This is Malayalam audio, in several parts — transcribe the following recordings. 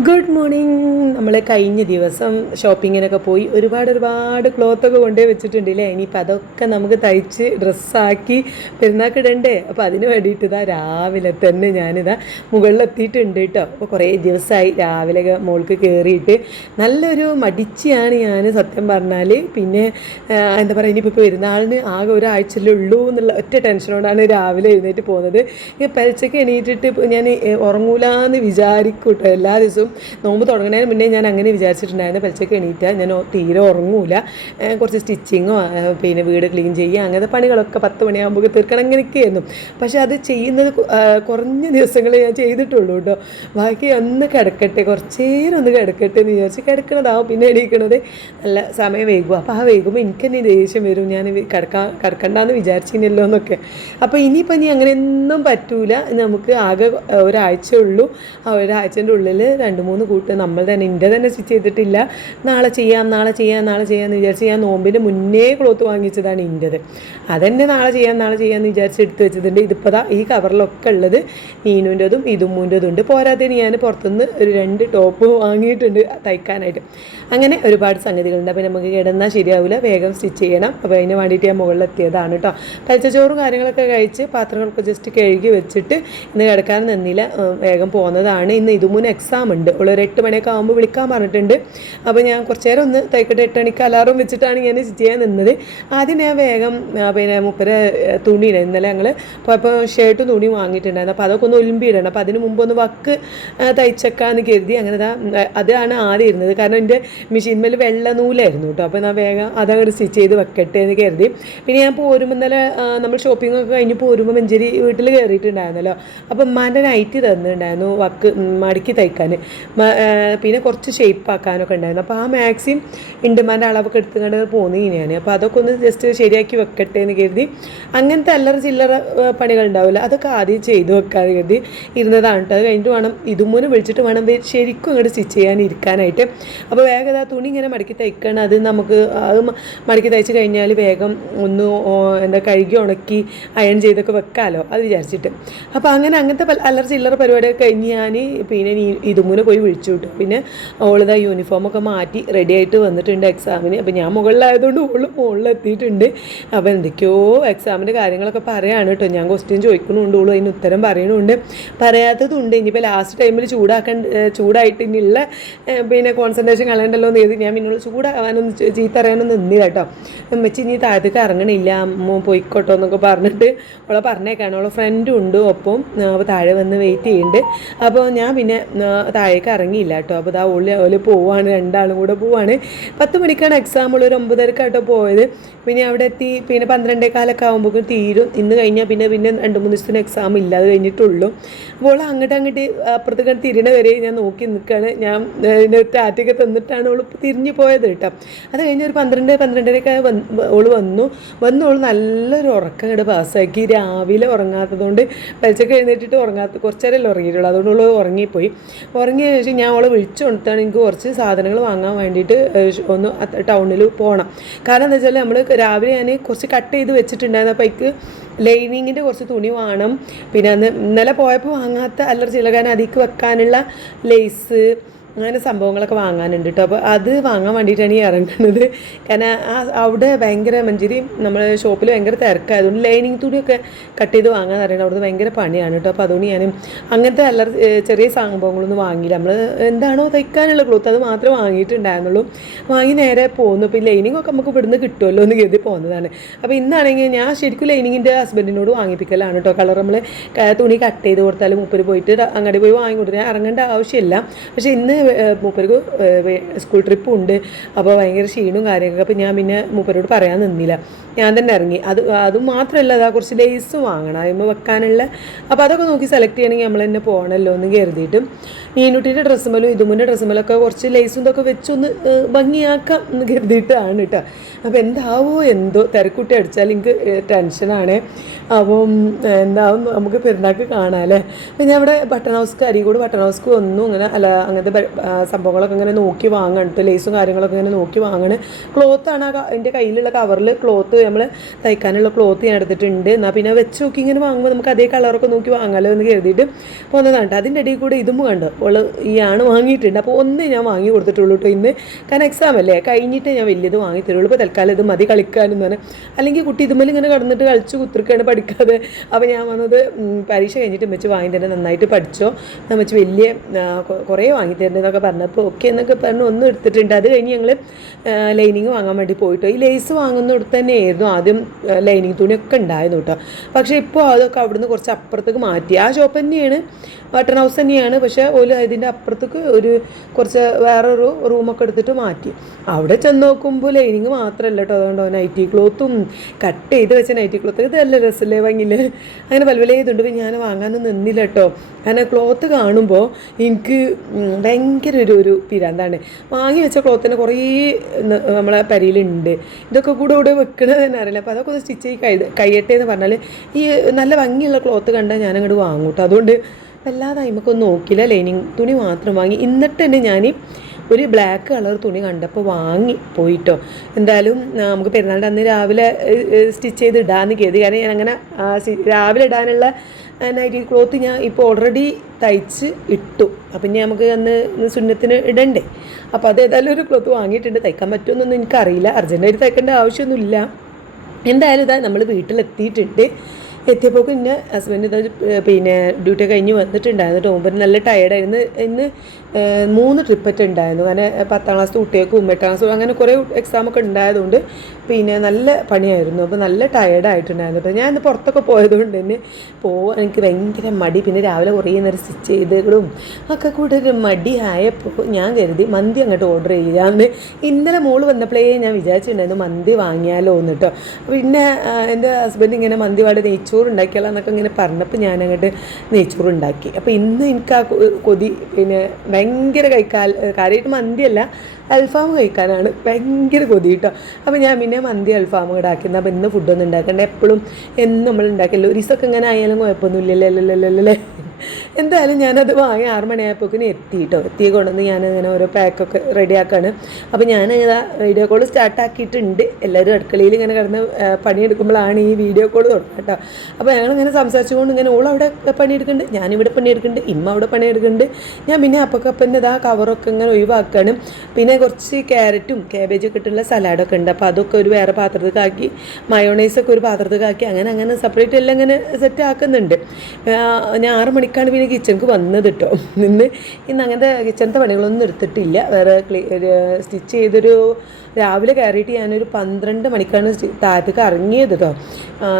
Good morning. നമ്മൾ കഴിഞ്ഞ ദിവസം ഷോപ്പിങ്ങിനൊക്കെ പോയി ഒരുപാട് ക്ലോത്തൊക്കെ കൊണ്ടുപോയി വെച്ചിട്ടുണ്ട് അല്ലേ. ഇനിയിപ്പോൾ അതൊക്കെ നമുക്ക് തയ്ച്ച് ഡ്രസ്സാക്കി പെരുന്നാൾക്ക് ഇടണ്ടേ. അപ്പോൾ അതിന് വേണ്ടിയിട്ട് ഇതാ രാവിലെ തന്നെ ഞാനിതാ മുകളിലെത്തിയിട്ടുണ്ട് കേട്ടോ. അപ്പോൾ കുറേ ദിവസമായി രാവിലെ മുകൾക്ക് കയറിയിട്ട് നല്ലൊരു മടിച്ചിയാണ് ഞാൻ സത്യം പറഞ്ഞാൽ. പിന്നെ എന്താ പറയുക, ഇനിയിപ്പോൾ പെരുന്നാളിന് ആകെ ഒരാഴ്ചയല്ലേ ഉള്ളൂ എന്നുള്ള ഒറ്റ ടെൻഷനോടാണ് രാവിലെ എഴുന്നേറ്റ് പോകുന്നത്. ഈ പരീക്ഷയ്ക്ക് എണീറ്റിട്ട് ഞാൻ ഉറങ്ങൂലെന്ന് വിചാരിക്കും കേട്ടോ. എല്ലാ ദിവസവും നോമ്പ് തുടങ്ങുന്നതിന് മുന്നേ ഞാൻ അങ്ങനെ വിചാരിച്ചിട്ടുണ്ടായിരുന്നു, പരീക്ഷയ്ക്ക് എണീറ്റാൽ ഞാൻ തീരെ ഉറങ്ങൂല, കുറച്ച് സ്റ്റിച്ചിങ്ങോ പിന്നെ വീട് ക്ലീൻ ചെയ്യുക അങ്ങനത്തെ പണികളൊക്കെ 10 മണിയാകുമ്പോൾ തീർക്കണം അങ്ങനെയൊക്കെയായിരുന്നു. പക്ഷെ അത് ചെയ്യുന്നത് കുറഞ്ഞ ദിവസങ്ങളെ ഞാൻ ചെയ്തിട്ടുള്ളൂ കേട്ടോ. ബാക്കി ഒന്ന് കിടക്കട്ടെ, കുറച്ച് നേരം ഒന്ന് കിടക്കട്ടെ എന്ന് വിചാരിച്ച് കിടക്കണതാവും, പിന്നെ എണീക്കണത് നല്ല സമയം വൈകും. അപ്പോൾ ആ വൈകുമ്പോൾ എനിക്ക് തന്നെ ദേഷ്യം വരും, ഞാൻ കിടക്കണ്ടെന്ന് വിചാരിച്ചില്ലല്ലോ എന്നൊക്കെ. അപ്പോൾ ഇനിയിപ്പോൾ ഇനി അങ്ങനെയൊന്നും പറ്റൂല. നമുക്ക് ആകെ ഒരാഴ്ച ഉള്ളൂ. ആ ഒരാഴ്ചൻ്റെ ഉള്ളിൽ 2-3 കൂട്ട് നമ്മൾ തന്നെ എൻ്റെ തന്നെ സ്റ്റിച്ച് ചെയ്തിട്ടില്ല. നാളെ ചെയ്യാമെന്ന് വിചാരിച്ച് ഞാൻ നോമ്പിന് മുന്നേ ക്ലോത്ത് വാങ്ങിച്ചതാണ് എൻ്റെത്. അതെന്നെ നാളെ ചെയ്യാമെന്ന് വിചാരിച്ച് എടുത്ത് വെച്ചിട്ടുണ്ട്. ഇതിപ്പോൾ ഈ കവറിലൊക്കെ ഉള്ളത് നീനുൻ്റെതും ഇതുമ്മൂൻ്റെതും ഉണ്ട്. പോരാത്തതിന് ഞാൻ പുറത്തുനിന്ന് ഒരു 2 ടോപ്പ് വാങ്ങിയിട്ടുണ്ട് തയ്ക്കാനായിട്ട്. അങ്ങനെ ഒരുപാട് സംഗതികളുണ്ട്. അപ്പോൾ നമുക്ക് കിടന്നാൽ ശരിയാവില്ല, വേഗം സ്റ്റിച്ച് ചെയ്യണം. അപ്പോൾ അതിന് വേണ്ടിയിട്ട് ഞാൻ മുകളിലെത്തിയതാണ് കേട്ടോ. തയ്ച്ച ചോറും കാര്യങ്ങളൊക്കെ കഴിച്ച് പാത്രങ്ങളൊക്കെ ജസ്റ്റ് കഴുകി വെച്ചിട്ട് ഇന്ന് കിടക്കാൻ നിന്നില്ല, വേഗം പോകുന്നതാണ്. ഇന്ന് ഇതുമൂന്ന് എക്സാം ഉണ്ട്. ഒരു 8 മണിയൊക്കെ ആകുമ്പോൾ വിളിക്കാൻ പറഞ്ഞിട്ടുണ്ട്. അപ്പോൾ ഞാൻ കുറച്ച് നേരം ഒന്ന് തയ്ക്കട്ടെ, 8 മണിക്ക് അലാറം വെച്ചിട്ടാണ് ഞാൻ ചെയ്യാൻ നിന്നത്. ആദ്യം ഞാൻ വേഗം പിന്നെ മുപ്പരെ തുണിയില്ല, ഇന്നലെ ഞങ്ങൾ പോയപ്പോൾ ഷർട്ടും തുണിയും വാങ്ങിയിട്ടുണ്ടായിരുന്നു. അപ്പോൾ അതൊക്കെ ഒന്ന് ഒലിമ്പിയിടണം. അപ്പോൾ അതിന് മുമ്പ് ഒന്ന് വക്ക് തയ്ച്ചേക്കാന്ന് കരുതി അങ്ങനെ അതാണ് ആദ്യം ഇരുന്നത്. കാരണം എൻ്റെ മെഷീൻമേൽ വെള്ള നൂലായിരുന്നു കേട്ടോ. അപ്പോൾ ഞാൻ വേഗം അതങ്ങോട്ട് സ്റ്റിച്ച് ചെയ്ത് വെക്കട്ടെ എന്ന് കരുതി. പിന്നെ ഞാൻ പോരുമ്പോൾ ഇന്നലെ നമ്മൾ ഷോപ്പിങ്ങൊക്കെ കഴിഞ്ഞ് പോരുമ്പോൾ മഞ്ചേരി വീട്ടിൽ കയറിയിട്ടുണ്ടായിരുന്നല്ലോ. അപ്പോൾ ഉമ്മാൻ്റെ നൈറ്റ് തന്നിട്ടുണ്ടായിരുന്നു വക്ക് മടക്കി തയ്ക്കാൻ, പിന്നെ കുറച്ച് ഷേപ്പ് ആക്കാനൊക്കെ ഉണ്ടായിരുന്നു. അപ്പോൾ ആ മാക്സിം ഇണ്ടുമാൻ്റെ അളവൊക്കെ എടുത്തുകൊണ്ട് പോകുന്നതിനെയാണ്. അപ്പോൾ അതൊക്കെ ഒന്ന് ജസ്റ്റ് ശരിയാക്കി വെക്കട്ടെ എന്ന് കരുതി. അങ്ങനത്തെ ചില്ലറ പണികളുണ്ടാവില്ല, അതൊക്കെ ആദ്യം ചെയ്ത് വെക്കാതെ കരുതി ഇരുന്നതാണ് കേട്ടോ. അത് കഴിഞ്ഞിട്ട് വേണം ഇതുമൂന്ന് വിളിച്ചിട്ട് വേണം ശരിക്കും അങ്ങോട്ട് സ്റ്റിച്ച് ചെയ്യാൻ ഇരിക്കാനായിട്ട്. അപ്പോൾ വേഗം തുണി ഇങ്ങനെ മടക്കി തയ്ക്കണം. അത് നമുക്ക് അത് മടക്കി തയ്ച്ച് കഴിഞ്ഞാൽ വേഗം ഒന്ന് കഴുകി ഉണക്കി അയൺ ചെയ്തൊക്കെ വെക്കാമല്ലോ, അത് വിചാരിച്ചിട്ട്. അപ്പോൾ അങ്ങനത്തെ ചില്ലറ പരിപാടിയൊക്കെ കഴിഞ്ഞ് ഞാൻ പിന്നെ ഇതുമൂന്ന് പോയി വിളിച്ചു കിട്ടും. പിന്നെ ഓളിതാ യൂണിഫോമൊക്കെ മാറ്റി റെഡി ആയിട്ട് വന്നിട്ടുണ്ട് എക്സാമിന്. അപ്പോൾ ഞാൻ മുകളിലായതുകൊണ്ട് മുകളിലെത്തിയിട്ടുണ്ട്. അപ്പോൾ എന്തൊക്കെയോ എക്സാമിൻ്റെ കാര്യങ്ങളൊക്കെ പറയുകയാണ് കേട്ടോ. ഞാൻ ക്വസ്റ്റ്യൻ ചോദിക്കണമുണ്ട്, അതിന് ഉത്തരം പറയണമുണ്ട്, പറയാത്തതുണ്ട്. ഇനിയിപ്പോൾ ലാസ്റ്റ് ടൈമിൽ ചൂടായിട്ട് ഇനിയുള്ള പിന്നെ കോൺസെൻട്രേഷൻ കളയണ്ടല്ലോ എന്ന് എഴുതി ഞാൻ പിന്നെ ചൂടാകാനൊന്നും ചീത്ത അറിയാനൊന്നും നിന്നില്ല കേട്ടോ. വെച്ച് ഇനി താഴത്തേക്ക് ഇറങ്ങണില്ല, പോയിക്കോട്ടോ എന്നൊക്കെ പറഞ്ഞിട്ട് അവളെ പറഞ്ഞേക്കാണ്. അവളെ ഫ്രണ്ടും ഉണ്ട് ഒപ്പം. അപ്പോൾ താഴെ വന്ന് വെയിറ്റ് ചെയ്യുന്നുണ്ട്. അപ്പോൾ ഞാൻ പിന്നെ താഴേക്ക് ഇറങ്ങിയില്ല കേട്ടോ. അപ്പോൾ ഓല് പോവാണ്, 2 ആളും കൂടെ പോവാണ്. 10 മണിക്കാണ് എക്സാം ഉള്ളത്, ഒരു 9:30 പോയത്. പിന്നെ അവിടെ എത്തി പിന്നെ 12:15 ആകുമ്പോൾ തീരും. ഇന്ന് കഴിഞ്ഞാൽ പിന്നെ 2-3 ദിവസത്തിന് എക്സാം ഇല്ല, അത് കഴിഞ്ഞിട്ടുള്ളൂ. അപ്പോൾ അങ്ങോട്ട് അപ്പുറത്തേക്ക് തിരിണ വരെ ഞാൻ നോക്കി നിൽക്കുകയാണ്. ഞാൻ ടാറ്റയൊക്കെ തന്നിട്ടാണ് അവൾ തിരിഞ്ഞു പോയത് കേട്ടോ. അത് കഴിഞ്ഞ് ഒരു 12-12:30 ഓൾ വന്നു ഓൾ നല്ലൊരു ഉറക്കം അങ്ങോട്ട് പാസ്സാക്കി. രാവിലെ ഉറങ്ങാത്തതുകൊണ്ട് പരീക്ഷയ്ക്ക് എഴുന്നേറ്റിട്ട് കുറച്ച് നേരമല്ലേ ഉറങ്ങിയിട്ടുള്ളൂ, അതുകൊണ്ട് അവൾ ഉറങ്ങിപ്പോയി. ഉറങ്ങിയ ശേഷം ഞാൻ അവളെ വിളിച്ചു കൊണ്ടിട്ടാണ് എനിക്ക് കുറച്ച് സാധനങ്ങൾ വാങ്ങാൻ വേണ്ടിയിട്ട് ഒന്ന് ടൗണിൽ പോകണം. കാരണം എന്താ വെച്ചാൽ നമ്മൾ രാവിലെ ഞാൻ കുറച്ച് കട്ട് ചെയ്ത് വെച്ചിട്ടുണ്ടായിരുന്നു. അപ്പോൾ എനിക്ക് ലൈനിങ്ങിൻ്റെ കുറച്ച് തുണി വേണം. പിന്നെ ഇന്നലെ പോയപ്പോൾ വാങ്ങാത്ത ചിലകാൻ അതിക്ക് വെക്കാനുള്ള ലേസ് അങ്ങനെ സംഭവങ്ങളൊക്കെ വാങ്ങാനുണ്ട് കേട്ടോ. അപ്പോൾ അത് വാങ്ങാൻ വേണ്ടിയിട്ടാണ് ഈ ഇറങ്ങുന്നത്. കാരണം അവിടെ ഭയങ്കര മഞ്ചേരി നമ്മൾ ഷോപ്പിൽ ഭയങ്കര തിരക്കായതുകൊണ്ട് ലൈനിങ് തുണിയൊക്കെ കട്ട് ചെയ്ത് വാങ്ങാൻ അറിയണം, അവിടുന്ന് ഭയങ്കര പണിയാണ് കേട്ടോ. അപ്പോൾ അതുകൊണ്ട് ഞാനും അങ്ങനത്തെ ചെറിയ സംഭവങ്ങളൊന്നും വാങ്ങിയില്ല. നമ്മൾ എന്താണോ തയ്ക്കാനുള്ള ക്ലോത്ത് അത് മാത്രമേ വാങ്ങിയിട്ടുണ്ടായിരുന്നുള്ളൂ. വാങ്ങി നേരെ പോകുന്നു. ഇപ്പോൾ ലൈനിങ് ഒക്കെ നമുക്ക് ഇവിടുന്ന് കിട്ടുമല്ലോ എന്ന് കരുതി പോകുന്നതാണ്. അപ്പോൾ ഇന്നാണെങ്കിൽ ഞാൻ ശരിക്കും ലൈനിങ്ങിൻ്റെ ഹസ്ബൻഡിനോട് വാങ്ങിപ്പിക്കലാണ് കേട്ടോ. കളർ നമ്മൾ തുണി കട്ട് ചെയ്ത് കൊടുത്താലും മൂപ്പര് പോയിട്ട് അങ്ങോട്ട് പോയി വാങ്ങിക്കൊടുത്തു. ഞാൻ ഇറങ്ങേണ്ട ആവശ്യമില്ല. പക്ഷേ ഇന്ന് മൂപ്പർക്ക് സ്കൂൾ ട്രിപ്പും ഉണ്ട്. അപ്പോൾ ഭയങ്കര ക്ഷീണവും കാര്യങ്ങളൊക്കെ. അപ്പോൾ ഞാൻ പിന്നെ മൂപ്പരോട് പറയാൻ നിന്നില്ല, ഞാൻ തന്നെ ഇറങ്ങി. അതും മാത്രമല്ല, അതാ കുറച്ച് ലേസും വാങ്ങണം അതിന് വെക്കാനുള്ള. അപ്പോൾ അതൊക്കെ നോക്കി സെലക്ട് ചെയ്യണമെങ്കിൽ നമ്മൾ തന്നെ പോകണമല്ലോ എന്ന് കരുതിയിട്ടും മീനുട്ടിയുടെ ഡ്രസ്സുമേലും ഇതുമുൻ്റെ ഡ്രസ്സുമേലൊക്കെ കുറച്ച് ലേസും ഇതൊക്കെ വെച്ചൊന്ന് ഭംഗിയാക്കാം എന്ന് കരുതിയിട്ടാണ് കേട്ടോ. അപ്പോൾ എന്താവോ എന്തോ തിരക്കുട്ടി അടിച്ചാൽ എനിക്ക് ടെൻഷനാണ്. അപ്പം എന്താവും നമുക്ക് പെരുന്നാൾക്ക് കാണാമല്ലേ. അപ്പം ഞാൻ ഇവിടെ അരീക്കോട് ബട്ടൺ ഹൗസ്ക്ക് വന്നു. അങ്ങനത്തെ സംഭവങ്ങളൊക്കെ ഇങ്ങനെ നോക്കി വാങ്ങണം, ലേസും കാര്യങ്ങളൊക്കെ ഇങ്ങനെ നോക്കി വാങ്ങണം. ക്ലോത്താണ് എൻ്റെ കയ്യിലുള്ള കവറിൽ ക്ലോത്ത്, നമ്മൾ തയ്ക്കാനുള്ള ക്ലോത്ത് ഞാൻ എടുത്തിട്ടുണ്ട്. എന്നാൽ പിന്നെ വെച്ച് നോക്കി ഇങ്ങനെ വാങ്ങുമ്പോൾ നമുക്ക് അതേ കളറൊക്കെ നോക്കി വാങ്ങാമല്ലോ എന്ന് കരുതിയിട്ട് പോകുന്നതാണ് കേട്ടോ. അതിൻ്റെ ഇടയിൽ കൂടെ ഇതും കണ്ടു ഈ ആണ് വാങ്ങിയിട്ടുണ്ട്. അപ്പോൾ ഒന്ന് ഞാൻ വാങ്ങി കൊടുത്തിട്ടുള്ളൂ കേട്ടോ ഇന്ന്, കാരണം എക്സാം അല്ലേ, കഴിഞ്ഞിട്ട് ഞാൻ വലിയത് വാങ്ങി തരുള്ളൂ. ഇപ്പോൾ തൽക്കാലം ഇത് മതി കളിക്കാനെന്ന് പറഞ്ഞാൽ, അല്ലെങ്കിൽ കുട്ടി ഇതുമ്മൽ ഇങ്ങനെ കടന്നിട്ട് കളിച്ച് കുത്തിരിക്കുകയാണ് പഠിക്കാതെ. അപ്പോൾ ഞാൻ വന്നത് പരീക്ഷ കഴിഞ്ഞിട്ട് വെച്ച് വാങ്ങി തന്നെ നന്നായിട്ട് പഠിച്ചോ, വെച്ച് വലിയ കുറേ വാങ്ങി തരുന്നതെന്നൊക്കെ പറഞ്ഞപ്പോൾ ഓക്കെ എന്നൊക്കെ പറഞ്ഞ് ഒന്നും എടുത്തിട്ടുണ്ട്. അത് കഴിഞ്ഞ് ഞങ്ങൾ ലൈനിങ് വാങ്ങാൻ വേണ്ടി പോയിട്ടോ. ഈ ലേസ് വാങ്ങുന്നിടത്ത് തന്നെയായിരുന്നു ആദ്യം ലൈനിങ് തുണിയൊക്കെ ഉണ്ടായിരുന്നു കേട്ടോ. പക്ഷേ ഇപ്പോൾ അതൊക്കെ അവിടുന്ന് കുറച്ച് അപ്പുറത്തേക്ക് മാറ്റി. ആ ഷോപ്പ് തന്നെയാണ്, ബട്ടൺ ഹൗസ് തന്നെയാണ്, പക്ഷേ ഓല് ഇതിൻ്റെ അപ്പുറത്തേക്ക് കുറച്ച് വേറൊരു റൂമൊക്കെ എടുത്തിട്ട് മാറ്റി. അവിടെ ചെന്ന് നോക്കുമ്പോൾ ലൈനിങ് മാത്രമല്ല കേട്ടോ, അതുകൊണ്ടോ നൈറ്റി ക്ലോത്തും കട്ട് ചെയ്ത് വെച്ച നൈറ്റി ക്ലോത്ത്, ഇത് നല്ല രസമല്ലേ വാങ്ങിയില്ലേ, അങ്ങനെ പല ഇതുണ്ട്. ഞാൻ വാങ്ങാനൊന്നും നിന്നില്ല കേട്ടോ, കാരണം ക്ലോത്ത് കാണുമ്പോൾ എനിക്ക് ഭയങ്കര ഒരു പിരാന്താണ്. വാങ്ങി വെച്ച ക്ലോത്തിന് കുറേ നമ്മളെ പരിയിലുണ്ട്, ഇതൊക്കെ കൂടെ വെക്കണത് തന്നെ അറിയില്ല. അപ്പോൾ അതൊക്കെ ഒന്ന് സ്റ്റിച്ച് ചെയ്ത് കഴിയട്ടെ എന്ന് പറഞ്ഞാൽ ഈ നല്ല ഭംഗിയുള്ള ക്ലോത്ത് കണ്ടാൽ ഞാനങ്ങോട്ട് വാങ്ങും കേട്ടോ. അതുകൊണ്ട് വല്ലാതെ അതിമക്കൊന്നും നോക്കില്ല, ലൈനിങ് തുണി മാത്രം വാങ്ങി. എന്നിട്ട് തന്നെ ഞാൻ ഒരു ബ്ലാക്ക് കളർ തുണി കണ്ടപ്പോൾ വാങ്ങി പോയിട്ടോ. എന്തായാലും നമുക്ക് പെരുന്നാളിൻ്റെ അന്ന് രാവിലെ സ്റ്റിച്ച് ചെയ്ത് ഇടാമെന്ന് കരുതി, കാരണം ഞാൻ അങ്ങനെ രാവിലെ ഇടാനുള്ള നൈറ്റി ക്ലോത്ത് ഞാൻ ഇപ്പോൾ ഓൾറെഡി തയ്ച്ച് ഇട്ടു. അപ്പം ഇനി നമുക്ക് അന്ന് സുന്നത്തിന് ഇടണ്ടേ, അപ്പോൾ അതേതായാലും ഒരു ക്ലോത്ത് വാങ്ങിയിട്ടുണ്ട്. തയ്ക്കാൻ പറ്റുമെന്നൊന്നും എനിക്കറിയില്ല, അർജൻറ്റായിട്ട് തയ്ക്കേണ്ട ആവശ്യമൊന്നുമില്ല. എന്തായാലും ഇതാ നമ്മൾ വീട്ടിലെത്തിയിട്ടുണ്ട്. എത്തിയപ്പോൾ പിന്നെ ഹസ്ബൻഡ് പിന്നെ ഡ്യൂട്ടി കഴിഞ്ഞ് വന്നിട്ടുണ്ടായിരുന്നു കേട്ടോ. മുമ്പ് നല്ല ടയേർഡായിരുന്നു. ഇന്ന് 3 ട്രിപ്പൊക്കെ ഉണ്ടായിരുന്നു, കാരണം 10ാം ക്ലാസ് കുട്ടികൾക്കും 8ാം ക്ലാസ് അങ്ങനെ കുറേ എക്സാമൊക്കെ ഉണ്ടായതുകൊണ്ട് പിന്നെ നല്ല പണിയായിരുന്നു. അപ്പോൾ നല്ല ടയേർഡായിട്ടുണ്ടായിരുന്നു കേട്ടോ. ഞാൻ ഇന്ന് പുറത്തൊക്കെ പോയതുകൊണ്ട് തന്നെ പോകാൻ എനിക്ക് ഭയങ്കര മടി. പിന്നെ രാവിലെ കുറേ നേരം സ്റ്റിച്ച് ചെയ്തതും ഒക്കെ കൂടെ ഒരു മടിയായപ്പോൾ ഞാൻ കരുതി മന്തി അങ്ങോട്ട് ഓർഡർ ചെയ്യാമെന്ന്. ഇന്നലെ മോള് വന്നപ്പോഴേ ഞാൻ വിചാരിച്ചിട്ടുണ്ടായിരുന്നു മന്തി വാങ്ങിയാലോ എന്ന് കേട്ടോ. പിന്നെ എൻ്റെ ഹസ്ബൻഡ് ഇങ്ങനെ മന്തി വാട് നെയ്ച്ചോറ് ഉണ്ടാക്കിയാലോ എന്നൊക്കെ ഇങ്ങനെ പറഞ്ഞപ്പോൾ ഞാൻ അങ്ങോട്ട് നെയ്ച്ചോറ് ഉണ്ടാക്കി. അപ്പോൾ ഇന്ന് എനിക്ക് ആ കൊതി പിന്നെ ഭയങ്കര കാര്യമായിട്ട് മന്തിയല്ല, അൽഫാം കഴിക്കാനാണ് ഭയങ്കര കൊതി കേട്ടോ. അപ്പോൾ ഞാൻ പിന്നെ മന്തി അൽഫാം കൂടെ ആക്കുന്നത്. അപ്പോൾ ഇന്ന് ഫുഡൊന്നും ഉണ്ടാക്കണ്ട, എപ്പോഴും എന്നും നമ്മൾ ഉണ്ടാക്കിയല്ലോ, ഒരു ദിവസമൊക്കെ ഇങ്ങനെ ആയാലും കുഴപ്പമൊന്നുമില്ലല്ലേ. എന്തായാലും ഞാനത് വാങ്ങി 6 മണിയായപ്പോഴേക്കിന് എത്തി കേട്ടോ. എത്തിയെ കൊണ്ടുവന്ന് ഞാനിങ്ങനെ ഓരോ പാക്കൊക്കെ റെഡിയാക്കാണ്. അപ്പോൾ ഞാനിതാ വീഡിയോ കോൾ സ്റ്റാർട്ടാക്കിയിട്ടുണ്ട്. എല്ലാവരും അടുക്കളയിൽ ഇങ്ങനെ കിടന്ന് പണിയെടുക്കുമ്പോഴാണ് ഈ വീഡിയോ കോൾ തുടങ്ങുക കേട്ടോ. അപ്പോൾ ഞങ്ങളിങ്ങനെ സംസാരിച്ചുകൊണ്ട് ഇങ്ങനെ ഓളവിടെ പണിയെടുക്കുന്നുണ്ട്, ഞാനിവിടെ പണിയെടുക്കുന്നുണ്ട്, ഇമ്മ അവിടെ പണിയെടുക്കുന്നുണ്ട്. ഞാൻ പിന്നെ അപ്പക്കപ്പൻ്റെ ഇതാ കവറൊക്കെ ഇങ്ങനെ ഒഴിവാക്കുകയാണ്. പിന്നെ കുറച്ച് ക്യാരറ്റും ക്യാബേജൊക്കെ ഇട്ടുള്ള സലാഡൊക്കെ ഉണ്ട്, അപ്പോൾ അതൊക്കെ ഒരു വേറെ പാത്രത്തിലാക്കി, മയോണൈസൊക്കെ ഒരു പാത്രത്തിലാക്കി, അങ്ങനെ സെപ്പറേറ്റ് എല്ലാം ഇങ്ങനെ സെറ്റ് ആക്കുന്നുണ്ട്. ഞാൻ 6 മണിക്കാണ് പിന്നെ കിച്ചണിക്ക് വന്നത് കേട്ടോ. ഇന്ന് അങ്ങനത്തെ കിച്ചണത്തെ പണികളൊന്നും എടുത്തിട്ടില്ല. വേറെ സ്റ്റിച്ച് ചെയ്തൊരു രാവിലെ കയറിയിട്ട് ഞാനൊരു 12 മണിക്കാണ് താഴത്തേക്ക് ഇറങ്ങിയത് കേട്ടോ.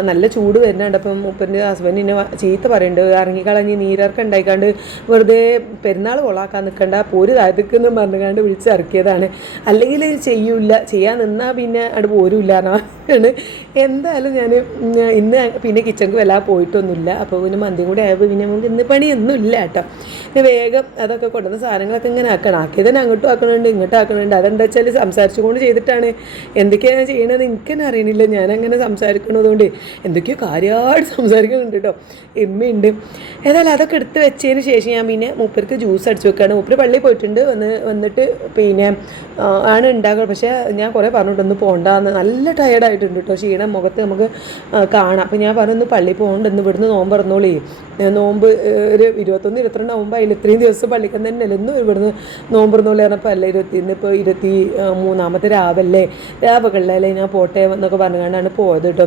നല്ല ചൂട് വരുന്നുണ്ട്. അപ്പം മുപ്പൻ്റെ ഹസ്ബൻഡിനെ ചീത്ത പറയുന്നുണ്ട്, ഇറങ്ങിക്കളഞ്ഞ് നീരിറക്കം ഉണ്ടായിക്കാണ്ട് വെറുതെ പെരുന്നാൾ കൊളാക്കാൻ നിൽക്കണ്ട, പോര് താഴത്തേക്ക് എന്ന് പറഞ്ഞുകൊണ്ട് വിളിച്ചിറക്കിയതാണ്. അല്ലെങ്കിൽ ചെയ്യാൻ നിന്നാൽ പിന്നെ അവിടെ പോരുമില്ല എന്നാണ്. എന്തായാലും ഞാൻ ഇന്ന് പിന്നെ കിച്ചണിക്ക് വല്ലാതെ പോയിട്ടൊന്നുമില്ല. അപ്പോൾ പിന്നെ മന്തിയും കൂടെ ആയപ്പോൾ പിന്നെ നമുക്ക് ഇന്ന് പണിയൊന്നും ഇല്ല കേട്ടോ. പിന്നെ വേഗം അതൊക്കെ കൊണ്ടുവന്ന സാധനങ്ങളൊക്കെ ഇങ്ങനെ ആക്കിയത് തന്നെ അങ്ങോട്ടും ആക്കണുണ്ട് ഇങ്ങോട്ടും ആക്കണുണ്ട്. അതെന്താ വെച്ചാൽ സംസാരിച്ചുകൊണ്ട് ചെയ്തിട്ടാണ്. എന്തൊക്കെയാണ് ചെയ്യണത് എനിക്കെന്നെ അറിയണില്ല, ഞാനങ്ങനെ സംസാരിക്കണതുകൊണ്ട് എന്തൊക്കെയോ കാര്യമായിട്ട് സംസാരിക്കുന്നുണ്ട് കേട്ടോ. എമ്മയുണ്ട്. ഏതായാലും അതൊക്കെ എടുത്ത് വെച്ചതിന് ശേഷം ഞാൻ പിന്നെ മൂപ്പർക്ക് ജ്യൂസ് അടിച്ച് വെക്കുകയാണ്. മൂപ്പര് പള്ളിയിൽ പോയിട്ടുണ്ട്, വന്നിട്ട് പിന്നെ ആണ് ഉണ്ടാക്കുക. പക്ഷേ ഞാൻ കുറേ പറഞ്ഞിട്ടൊന്ന് പോകണ്ടെന്ന്, നല്ല ടയേർഡായിട്ടുണ്ട് കേട്ടോ, ക്ഷീണം മുഖത്ത് നമുക്ക് കാണാം. അപ്പോൾ ഞാൻ പറഞ്ഞു പള്ളിയിൽ പോകണ്ടെന്ന്, ഇവിടുന്ന് നോമ്പ് ഇറന്നോളേ, നോമ്പ് ഒരു 21, 22 നോമ്പായില്ല, ഇത്രയും ദിവസം പള്ളിക്കാൻ തന്നെയല്ല, ഇന്നും ഇവിടുന്ന് നോമ്പ് ഇറന്നോളി പറഞ്ഞപ്പോൾ അല്ല 23-ാമത്തെ രാവകളിലല്ലേ ഞാൻ പോട്ടെ എന്നൊക്കെ പറഞ്ഞുകൊണ്ടാണ് പോയത് കേട്ടോ.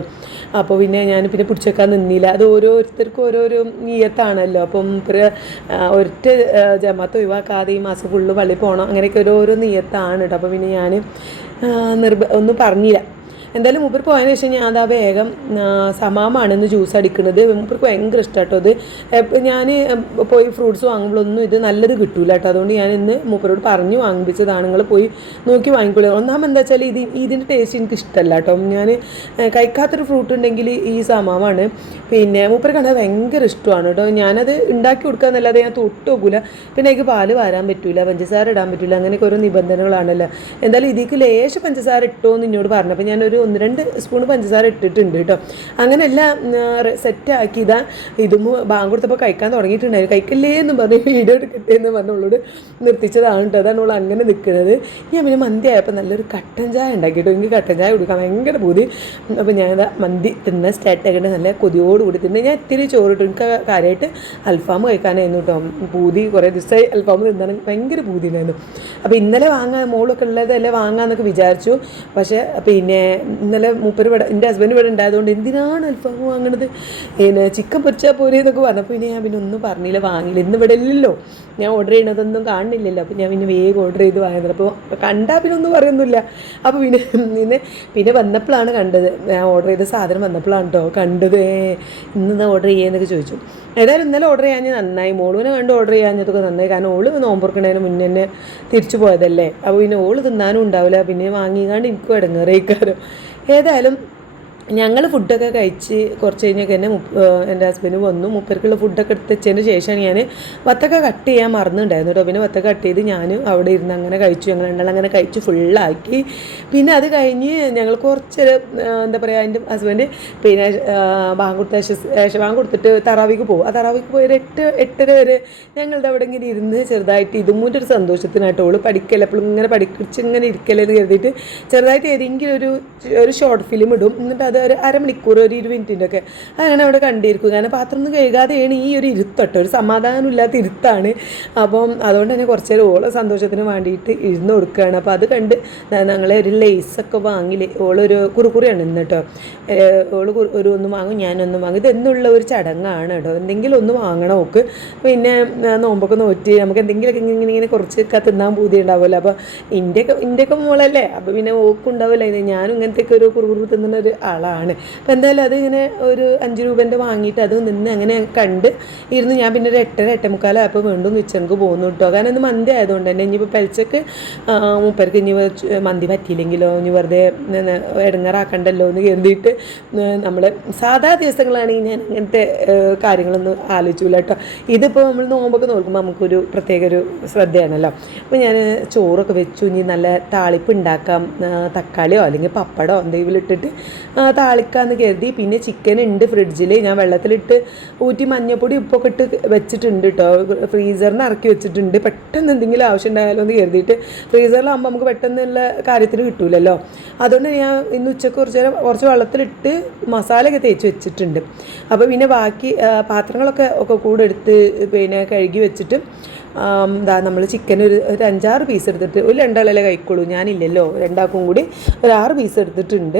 അപ്പോൾ പിന്നെ ഞാൻ പിടിച്ചേക്കാൻ നിന്നില്ല. അത് ഓരോരുത്തർക്കും ഓരോരോ നിയത്താണല്ലോ. അപ്പം ഒറ്റ ജമാഅത്ത് ഒഴിവാക്കാതെ ഈ മാസം ഫുള്ള് പള്ളി പോകണം, അങ്ങനെയൊക്കെ ഓരോരോ നിയത്താണ് കേട്ടോ. അപ്പോൾ പിന്നെ ഞാൻ ഒന്നും പറഞ്ഞില്ല. എന്തായാലും മൂപ്പർ പോയതിന് ശേഷം ഞാൻ അതാ വേഗം സമാമാണെന്ന് ജ്യൂസ് അടിക്കുന്നത്. മൂപ്പർക്ക് ഭയങ്കര ഇഷ്ടമാട്ടോ അത്. ഞാൻ പോയി ഫ്രൂട്ട്സ് വാങ്ങുമ്പോഴൊന്നും ഇത് നല്ലത് കിട്ടൂല കേട്ടോ. അതുകൊണ്ട് ഞാൻ ഇന്ന് മൂപ്പരോട് പറഞ്ഞു വാങ്ങിപ്പിച്ചതാണ്, നിങ്ങൾ പോയി നോക്കി വാങ്ങിക്കൊള്ളൂ. ഒന്നാമത് എന്താ വെച്ചാൽ ഇതിൻ്റെ ടേസ്റ്റ് എനിക്ക് ഇഷ്ടമല്ല കേട്ടോ. ഞാൻ കഴിക്കാത്തൊരു ഫ്രൂട്ട് ഉണ്ടെങ്കിൽ ഈ സമാമാണ്. പിന്നെ മൂപ്പർക്കാണ് ഭയങ്കര ഇഷ്ടമാണ് കേട്ടോ. ഞാനത് ഉണ്ടാക്കി കൊടുക്കുക എന്നല്ലാതെ ഞാൻ തൊട്ട് നോക്കൂല. പിന്നെ എനിക്ക് പാല് വാരാൻ പറ്റൂല, പഞ്ചസാര ഇടാൻ പറ്റൂല, അങ്ങനെയൊക്കെ ഓരോ നിബന്ധനകളാണല്ലോ. എന്തായാലും ഇതിലേക്ക് ലേശം പഞ്ചസാര ഇട്ടോ എന്ന് എന്നോട് പറഞ്ഞു. അപ്പോൾ ഞാനൊരു 1-2 സ്പൂൺ പഞ്ചസാര ഇട്ടിട്ടുണ്ട് കേട്ടോ. അങ്ങനെ എല്ലാം സെറ്റാക്കി ഇതാ ഇതും ബാങ്ക് കൊടുത്തപ്പോൾ കഴിക്കാൻ തുടങ്ങിയിട്ടുണ്ടായിരുന്നു. കഴിക്കല്ലേ എന്ന് പറഞ്ഞ് വീഡിയോ എടുക്കട്ടെ എന്ന് പറഞ്ഞുള്ളോട് നിർത്തിച്ചതാണ് കേട്ടോ. അതാണ് അവൾ അങ്ങനെ നിൽക്കുന്നത്. ഞാൻ പിന്നെ മന്തി ആയപ്പോൾ നല്ലൊരു കട്ടൻ ചായ ഉണ്ടാക്കി കേട്ടോ. എനിക്ക് കട്ടൻ ചായ കുടിക്കാൻ ഭയങ്കര പൂതി. അപ്പോൾ ഞാനിതാ മന്തി തിന്ന സ്റ്റാർട്ട് ആക്കിയിട്ട് നല്ല കൊതിയോടുകൂടി തിന്നെ. ഞാൻ ഇത്തിരി ചോറിട്ടു. എനിക്ക് കാര്യമായിട്ട് അൽഫാം കഴിക്കാനായിരുന്നു കേട്ടോ പൂതി. കുറേ ദിവസമായി അൽഫാം തിന്നാൻ ഭയങ്കര പൂതിയിലായിരുന്നു. അപ്പോൾ ഇന്നലെ മോളൊക്കെ ഉള്ളതല്ലേ വാങ്ങാമെന്നൊക്കെ വിചാരിച്ചു. പക്ഷേ പിന്നെ ഇന്നലെ മൂപ്പര് ഇവിടെ എൻ്റെ ഹസ്ബൻഡ് ഇവിടെ ഉണ്ടായതുകൊണ്ട് എന്തിനാണ് അൽഫാം വാങ്ങണത്, പിന്നെ ചിക്കൻ പൊരിച്ചാൽ പോരെ എന്നൊക്കെ പറഞ്ഞപ്പോൾ പിന്നെ ഞാൻ പിന്നെ ഒന്നും പറഞ്ഞില്ല, വാങ്ങിയില്ല. ഇന്ന് ഇവിടെ ഇല്ലല്ലോ, ഞാൻ ഓർഡർ ചെയ്യണതൊന്നും കാണുന്നില്ലല്ലോ. അപ്പോൾ ഞാൻ പിന്നെ വേഗം ഓർഡർ ചെയ്ത് വാങ്ങുന്നത്. അപ്പോൾ കണ്ടാൽ പിന്നെ ഒന്നും പറയുന്നില്ല. അപ്പോൾ പിന്നെ വന്നപ്പോഴാണ് കണ്ടത്, ഞാൻ ഓർഡർ ചെയ്ത സാധനം വന്നപ്പോഴാണ് കേട്ടോ കണ്ടത്. ഇന്ന് ഓർഡർ ചെയ്യാന്നൊക്കെ ചോദിച്ചു. ഏതായാലും ഇന്നലെ ഓർഡർ ചെയ്യാൻ നന്നായി, മോളുവിനെ കണ്ട് ഓർഡർ ചെയ്യാഞ്ഞതൊക്കെ നന്നായി. കാരണം ഓള് നോമ്പുറക്കണതിന് മുന്നേ തന്നെ തിരിച്ചു പോയതല്ലേ. അപ്പോൾ പിന്നെ ഓള് തിന്നാനും ഉണ്ടാവില്ല, പിന്നെ വാങ്ങിക്കാണ്ട് എനിക്കും ഇടങ്ങേറേക്കാരോ. ഏതായാലും ഞങ്ങൾ ഫുഡൊക്കെ കഴിച്ച് കുറച്ച് കഴിഞ്ഞൊക്കെ തന്നെ എൻ്റെ ഹസ്ബൻഡ് വന്നു. മൂപ്പർക്കുള്ള ഫുഡൊക്കെ എടുത്ത് വെച്ചതിന് ശേഷമാണ് ഞാൻ വത്തക്ക കട്ട് ചെയ്യാൻ മറന്നുണ്ടായിരുന്നു കേട്ടോ. പിന്നെ വത്തക്ക കട്ട് ചെയ്ത് ഞാൻ അവിടെ ഇരുന്ന് അങ്ങനെ കഴിച്ചു. ഞങ്ങൾ രണ്ടാളും അങ്ങനെ കഴിച്ച് ഫുള്ളാക്കി. പിന്നെ അത് കഴിഞ്ഞ് ഞങ്ങൾ കുറച്ചൊരു എന്താ പറയുക, എൻ്റെ ഹസ്ബൻഡ് പിന്നെ ബാങ്ക് കൊടുത്തിട്ട് തറാവിക്ക് പോകും. ആ തറാവിക്ക് പോയി ഒരു 8-8:30 വരെ ഞങ്ങളുടെ അവിടെ ഇങ്ങനെ ഇരുന്ന് ചെറുതായിട്ട് ഇതുമൂൻ്റെ ഒരു സന്തോഷത്തിനായിട്ട് ഓള് പഠിക്കല്ല, എപ്പോഴും ഇങ്ങനെ പഠിച്ച് ഇങ്ങനെ ഇരിക്കല്ലേ എന്ന് കരുതിയിട്ട് ചെറുതായിട്ട് ഏതെങ്കിലും ഒരു ഷോർട്ട് ഫിലിം ഇടും. എന്നിട്ട് അത് ഒരു അരമണിക്കൂർ, ഒരു 20 മിനിറ്റിൻ്റെ ഒക്കെ അങ്ങനെ അവിടെ കണ്ടിരിക്കും. കാരണം പാത്രം ഒന്നും കഴുകാതെയാണ് ഈ ഒരു ഇരുത്തട്ടോ, ഒരു സമാധാനമില്ലാത്ത ഇരുത്താണ്. അപ്പം അതുകൊണ്ട് തന്നെ കുറച്ച് നേരം ഓളെ സന്തോഷത്തിന് വേണ്ടിയിട്ട് ഇരുന്ന് കൊടുക്കുകയാണ്. അപ്പോൾ അത് കണ്ട് ഞങ്ങളെ ഒരു ലേസൊക്കെ വാങ്ങി, ഓളൊരു കുറുക്കുറിയാണ് ഇന്ന് കേട്ടോ. ഓള് ഒന്നും വാങ്ങും, ഞാനൊന്നും വാങ്ങും. ഇതെന്നുള്ള ഒരു ചടങ്ങാണ് കേട്ടോ. എന്തെങ്കിലും ഒന്ന് വാങ്ങണം ഓക്ക്. പിന്നെ നോമ്പൊക്കെ നോറ്റ് നമുക്ക് എന്തെങ്കിലുമൊക്കെ ഇങ്ങനെ കുറച്ചൊക്കെ തിന്നാൻ പൂതി ഉണ്ടാവുമല്ലോ. അപ്പോൾ ഇന്ത്യയൊക്കെ മോളല്ലേ, അപ്പോൾ പിന്നെ ഓക്കുണ്ടാവില്ല. ഞാനും ഇങ്ങനത്തെയൊക്കെ ഒരു കുറുകുറു തിന്നുന്ന ഒരു ആളാണ്. അപ്പോൾ എന്തായാലും അതിങ്ങനെ ഒരു 5 രൂപേൻ്റെ വാങ്ങിയിട്ട് അത് നിന്ന് അങ്ങനെ കണ്ട് ഇരുന്ന് ഞാൻ പിന്നെ ഒരു 8:30-8:45 ആയപ്പോൾ വീണ്ടും കിച്ചണിക്ക് പോകുന്നു കേട്ടോ. കാരണം ഇന്ന് മന്തി ആയതുകൊണ്ട് തന്നെ ഇനിയിപ്പോൾ പെൽച്ചക്ക് മൂപ്പർക്ക് ഇനി മന്തി പറ്റിയില്ലെങ്കിലോ, ഇനി വെറുതെ ഇടങ്ങാറാക്കണ്ടല്ലോ എന്ന് കരുതിയിട്ട് നമ്മൾ സാധാ ദിവസങ്ങളാണെങ്കിൽ ഞാൻ ഇങ്ങനത്തെ കാര്യങ്ങളൊന്നും ആലോചിച്ചില്ല കേട്ടോ. ഇതിപ്പോൾ നമ്മൾ നോമ്പൊക്കെ നോക്കുമ്പോൾ നമുക്കൊരു പ്രത്യേക ഒരു ശ്രദ്ധയാണല്ലോ. അപ്പോൾ ഞാൻ ചോറൊക്കെ വെച്ചു. ഇനി നല്ല താളിപ്പ് ഉണ്ടാക്കാം, തക്കാളിയോ അല്ലെങ്കിൽ പപ്പടമോ എന്തെങ്കിലും ഇട്ടിട്ട് താളിക്കാമെന്ന് കരുതി. പിന്നെ ചിക്കൻ ഉണ്ട് ഫ്രിഡ്ജിൽ, ഞാൻ വെള്ളത്തിലിട്ട് ഊറ്റി മഞ്ഞപ്പൊടി ഉപ്പൊക്കെ ഇട്ട് വെച്ചിട്ടുണ്ട് കേട്ടോ. ഫ്രീസറിന് ഇറക്കി വെച്ചിട്ടുണ്ട്, പെട്ടെന്ന് എന്തെങ്കിലും ആവശ്യം ഉണ്ടായാലോ എന്ന് കരുതിയിട്ട്. ഫ്രീസറിലാകുമ്പോൾ നമുക്ക് പെട്ടെന്നുള്ള കാര്യത്തിന് കിട്ടൂലല്ലോ. അതുകൊണ്ട് ഞാൻ ഇന്ന് ഉച്ചക്ക് കുറച്ച് വെള്ളത്തിലിട്ട് മസാലയൊക്കെ തേച്ച് വെച്ചിട്ടുണ്ട്. അപ്പോൾ പിന്നെ ബാക്കി പാത്രങ്ങളൊക്കെ കൂടെ എടുത്ത് പിന്നെ കഴുകി വെച്ചിട്ട് നമ്മൾ ചിക്കൻ ഒരു 5-6 പീസ് എടുത്തിട്ട്, ഒരു 2 ആളല്ലേ കഴിക്കുള്ളൂ, ഞാനില്ലല്ലോ, 2 ആൾക്കും കൂടി ഒരു 6 പീസ് എടുത്തിട്ടുണ്ട്.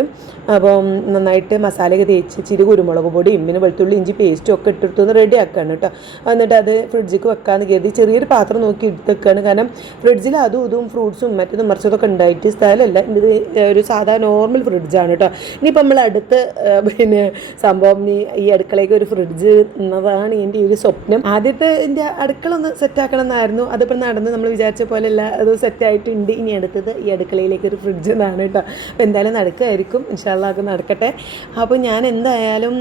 അപ്പം നന്നായിട്ട് മസാലയൊക്കെ തേച്ച് ഇച്ചിരി കുരുമുളക് പൊടിയും പിന്നെ വെളുത്തുള്ളി ഇഞ്ചി പേസ്റ്റും ഒക്കെ ഇട്ടെടുത്തൊന്ന് റെഡി ആക്കുകയാണ് കേട്ടോ. എന്നിട്ട് അത് ഫ്രിഡ്ജിക്ക് വെക്കാമെന്ന് കരുതി ചെറിയൊരു പാത്രം നോക്കി എടുത്ത് വെക്കുകയാണ്. കാരണം ഫ്രിഡ്ജിൽ ഇതും ഫ്രൂട്ട്സും മറ്റേതും മറിച്ചതൊക്കെ ഉണ്ടായിട്ട് സ്ഥലമല്ല. ഇത് ഒരു സാധാ നോർമൽ ഫ്രിഡ്ജാണ് കേട്ടോ. ഇനിയിപ്പോൾ നമ്മൾ അടുത്ത് പിന്നെ സംഭവം ഈ അടുക്കളയ്ക്ക് ഒരു ഫ്രിഡ്ജ് എന്നതാണ് എൻ്റെ ഒരു സ്വപ്നം. ആദ്യത്തെ എൻ്റെ അടുക്കള ഒന്ന് സെറ്റാക്കണം എന്നായിരുന്നു. അതിപ്പോൾ നടന്ന് നമ്മൾ വിചാരിച്ച പോലെയല്ല, അത് സെറ്റായിട്ടുണ്ട്. ഇനി അടുത്തത് ഈ അടുക്കളയിലേക്ക് ഒരു ഫ്രിഡ്ജ് എന്നാണ് കേട്ടോ. അപ്പോൾ എന്തായാലും നടക്കുമായിരിക്കും, ഇൻഷാ അല്ലാഹ് അത് നടക്കട്ടെ. അപ്പോൾ ഞാൻ എന്തായാലും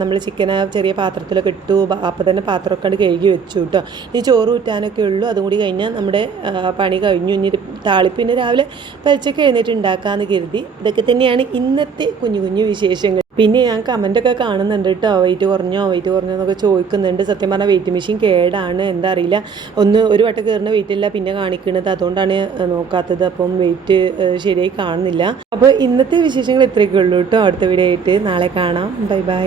നമ്മൾ ചിക്കനെ ചെറിയ പാത്രത്തിലൊക്കെ ഇട്ടു. അപ്പോൾ തന്നെ പാത്രമൊക്കെ കണ്ട് കഴുകി വെച്ചു കേട്ടോ. ഇനി ചോറ് ഊറ്റാനൊക്കെ ഉള്ളൂ, അതും കൂടി കഴിഞ്ഞാൽ നമ്മുടെ പണി കഴിഞ്ഞു. ഇനി താളിപ്പിന് രാവിലെ പലിച്ചൊക്കെ എഴുന്നേറ്റ് ഉണ്ടാക്കാമെന്ന് കരുതി. ഇതൊക്കെ തന്നെയാണ് ഇന്നത്തെ കുഞ്ഞു കുഞ്ഞു വിശേഷങ്ങൾ. പിന്നെ ഞാൻ കമൻറ്റൊക്കെ കാണുന്നുണ്ട് കേട്ടോ, വെയിറ്റ് കുറഞ്ഞോ എന്നൊക്കെ ചോദിക്കുന്നുണ്ട്. സത്യം പറഞ്ഞാൽ വെയിറ്റ് മെഷീൻ കേടാണ്, എന്താ അറിയില്ല, ഒരു വട്ടം കയറുന്ന വെയിറ്റ് ഇല്ല പിന്നെ കാണിക്കുന്നത്, അതുകൊണ്ടാണ് നോക്കാത്തത്. അപ്പം വെയിറ്റ് ശരിയായി കാണുന്നില്ല. അപ്പോൾ ഇന്നത്തെ വിശേഷങ്ങൾ ഇത്രയൊക്കെ ഉള്ളൂ കേട്ടോ. അടുത്ത വീഡിയോ ആയിട്ട് നാളെ കാണാം. Bye bye.